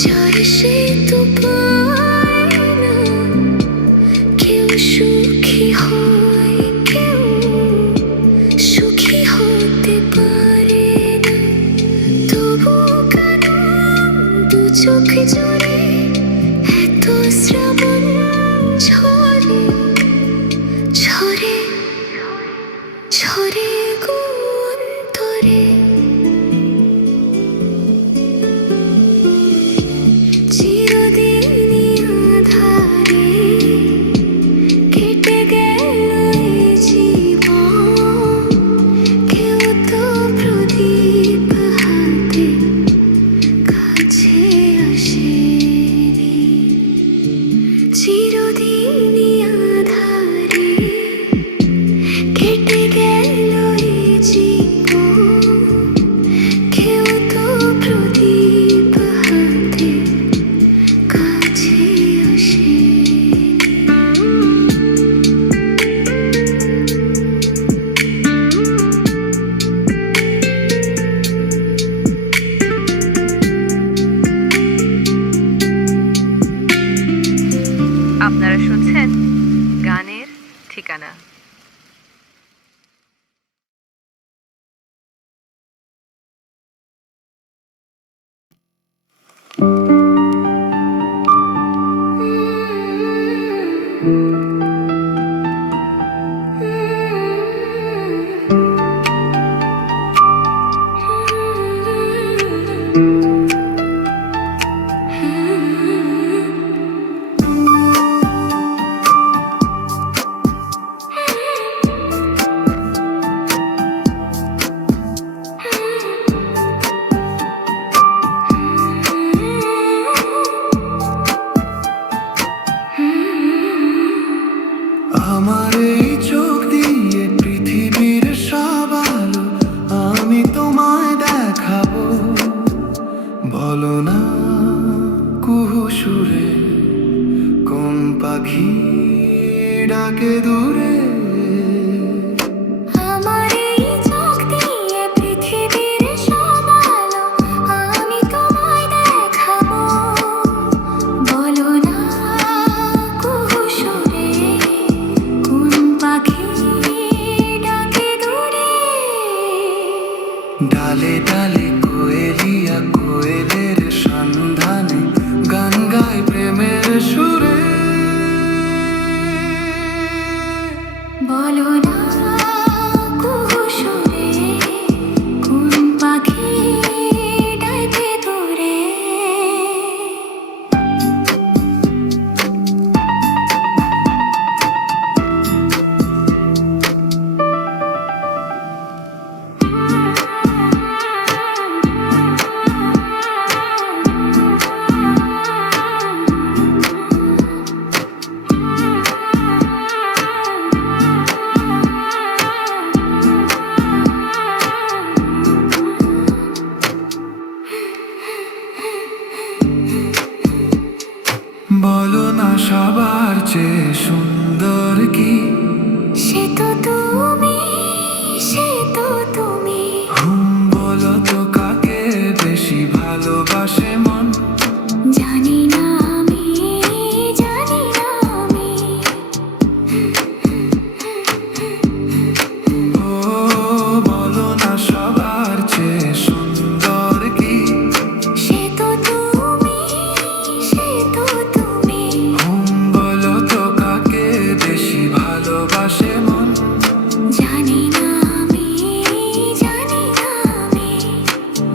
যার সে তো পায় না, কেউ সুখী হয়, কেউ সুখী হতে পারে না। তবু কেন দু চোখ জুড়ে এত শ্রাবণ ঝরে ঝরে ঝরে গো অন্তরে। চিরদিনই আঁধারে কেটে গেল এই জীবন, কেউ তো প্রদীপ হাতে কাছে আসেনি। চিরদিনই আঁধারে কেটে গেল এই জীবন, কেউ তো প্রদীপ হাতে কাছে আসেনি। আপনারা শুনছেন গানের ঠিকানা। আমার এই চোখ দিয়ে পৃথিবীর সব আলো আমি তোমায় দেখাবো। বলো না কুহু সুরে কোন পাখি ডাকে দূরে। আমার এই চোখ দিয়ে পৃথিবীর সব আলো আমি তোমায় দেখাবো। বলো না কুহু সুরে কোন পাখি ডাকে দূরে। ডালে ডালে কোয়েলিয়া কোয়েলের সন্ধানে গান গায় প্রেমের সুরে। বলো না কুহু সুরে কোন পাখি ডাকে দূরে। বলো না সবার চেয়ে সুন্দর কি? সে তো তুমি, সে তো তুমি। বলো তো কাকে বেশি ভালোবাসে মন? জানি না আমি, জানি না আমি। ও বলো না সবার চেয়ে সুন্দর কি? সে তো তুমি, সে তো তুমি। বলো তো কাকে বেশি ভালোবাসে মন? জানি না আমি, জানি না আমি।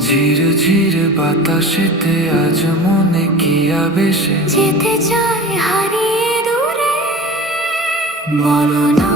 ঝির ঝির বাতাসেতে আজ মনে কি আবেশে যেতে চাই হারিয়ে দূরে। বলো না